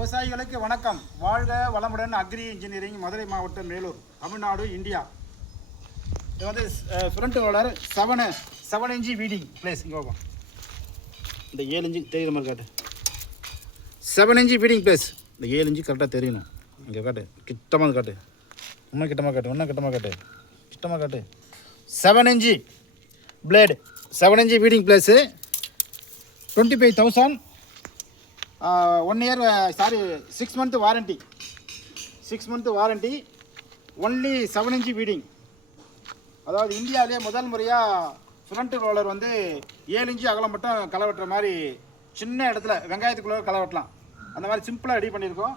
விவசாயிகளுக்கு வணக்கம். வாழ்க வளமுடன். அக்ரி இன்ஜினியரிங், மதுரை மாவட்டம், மேலூர், தமிழ்நாடு, இந்தியா. இது வந்து front roller 7 inch weeding place. இங்கே பார்ப்போம். இந்த 7 இன்ச்சு தெரியுற மாதிரி காட்டு. 7 இன்ச்சு வீடிங் பிளேஸ். இந்த 7 இன்ச்சு கரெக்டாக தெரியணும். இங்கே காட்டு, கிட்டமாக காட்டு, இன்னும் கிட்டமாக காட்டு, இன்னும் கிட்டமாக காட்டு, கிட்டமாக காட்டு. 7 inch blade, 7 inch weeding place. 25,000. 1 year 6 month warranty. 6 month warranty. Only 7 inch weeding. அதாவது இந்தியாவிலே முதல் முறையாக ஃப்ரண்ட் ரோலர் வந்து 7 இன்ச்சு அகலம் மட்டும் களை வெட்டுற மாதிரி சின்ன இடத்துல வெங்காயத்துக்குள்ளே களை வெட்டலாம். அந்த மாதிரி சிம்பிளாக ரெடி பண்ணியிருக்கோம்.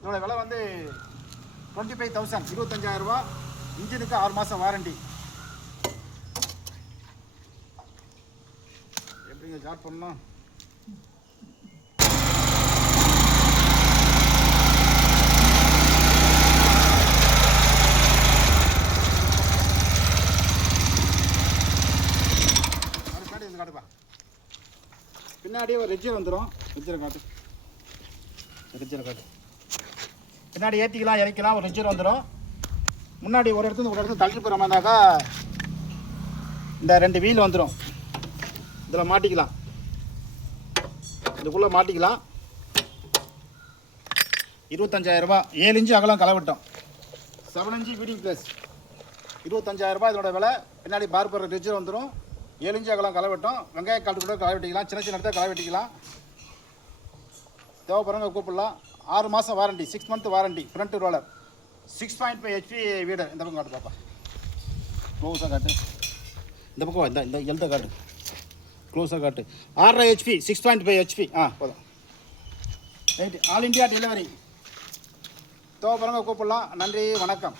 இதோட விலை வந்து 25,000, 25,000 ரூபா. இன்ஜினுக்கு 6 மாதம் வாரண்டி. எப்படிங்க ஸ்டார்ட் பண்ணணும்? பின்னாடியே ஒரு ரெஜ்ஜர் வந்துடும். ரெஜ்ஜரை காட்டு, ரெஜ்ஜரை காட்டு. பின்னாடி ஏற்றிக்கலாம் இறக்கலாம். ஒரு ரெஜ்ஜர் வந்துடும். முன்னாடி ஒரு இடத்துல தள்ளி போகிற மாதிரினாக்கா இந்த 2 வீல் வந்துடும். இதில் மாட்டிக்கலாம், இதுக்குள்ளே மாட்டிக்கலாம். 25,000 ரூபா. 7 இன்ச்சு அகலம் களை வெட்டும். 7 இன்ச்சு வீடிங் பிளேஸ். 25,000 ரூபா இதோட விலை. பின்னாடி பார்பர் ரெஜ்ஜர் வந்துடும். 7 இன்ச்சு அகலம் களை வெட்டும். வெங்காய காட்டு கூட களை வெட்டிக்கலாம். சின்ன சின்ன இடத்துல களை வெட்டிக்கலாம். தேவைப்படுறவங்க கூப்பிடலாம். 6 மாதம் warranty. 6 month warranty. Front roller 6.5 HP வீடர். இந்த பக்கம் காட்டு பாப்பா, க்ளோஸாக காட்டு. இந்த பக்கம் இந்த எழுத காட்டு, க்ளோஸாக காட்டு. 6.5 HP, 6.5 HP. போதும். ரைட்டு. All India delivery. தேவைப்படுறவங்க கூப்பிடலாம். நன்றி, வணக்கம்.